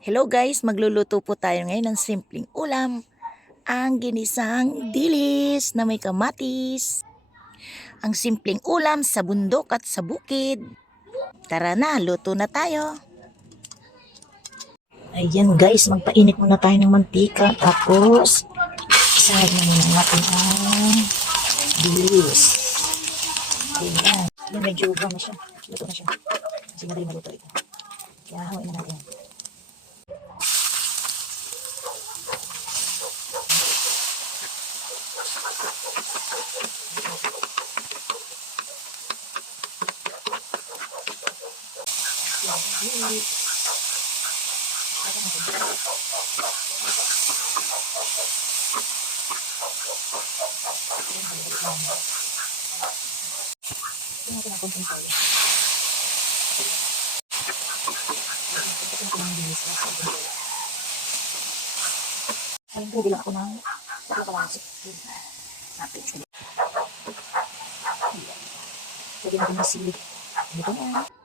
Hello guys, magluluto po tayo ngayon ng simpleng ulam. Ang ginisang dilis na may kamatis. Ang simpleng ulam sa bundok at sa bukid. Tara na, luto na tayo. Ayan guys, magpainit muna tayo ng mantika. Tapos, isahin na muna natin ang dilis. Ayan. Medyo brown na siya. Luto na siya. Kasi madali maluto ito. Kaya hawain na natin. Ayun, pwede lang ako ng kalamansi. Pwede natin ng sili. Dito na.